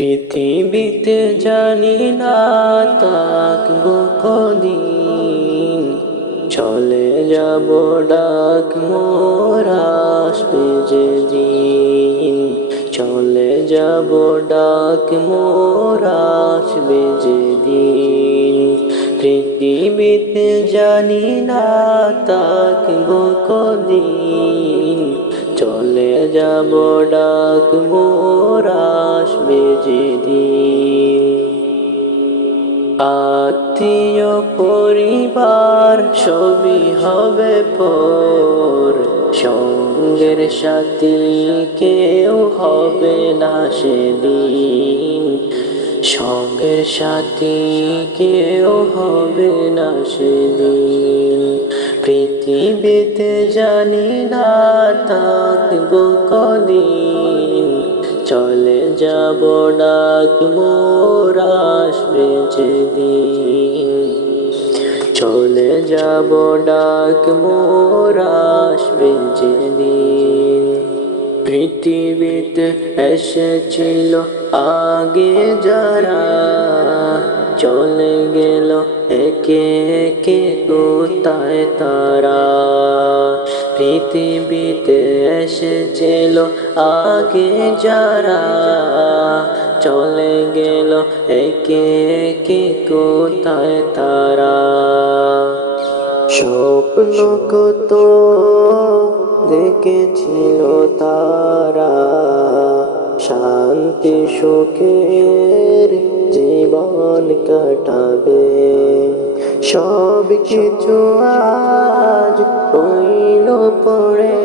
পৃথিবীতে জানি না থাকবো কদিন, চলে যাব ডাক মোর আসবে যেদিন। চলে যাব ডাক মোর আসবে যেদিন। পৃথিবীতে জানি না থাকবো কদিন, চলে যাব ডাক মোর আসবে যেদিন। আত্মীয় পরিবার সবই হবে পর, সঙ্গের সাথী কেউ হবে না সেদিন। সঙ্গের সাথী কেউ হবে না সেদিন। পৃথিবীতে জানি না থাকবো কদিন, চলে যাব ডাক মোর আসবে যেদিন। চলে যাব ডাক মোর আসবে যেদিন। পৃথিবীতে এসেছিল আগে যারা, চলে গেল একে একে কোথায় তারা। পৃথিবীতে এসেছিল আগে যারা, চলে গেল একে একে কোথায় তারা। স্বপ্ন কত দেখেছিল তারা, শান্তি সুখের জীবন কাটাবে। সব কিছু আজ হইল পড়ে,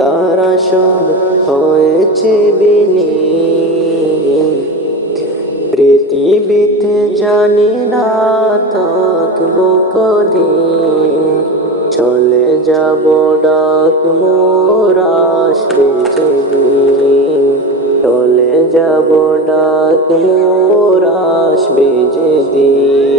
তারা সব হয়েছে বিলীন। পৃথিবীতে জানি না থাকবো কদিন, চলে যাব ডাক মোর আসবে যেদিন। চলে যাব ডাক মোর আসবে যেদিন।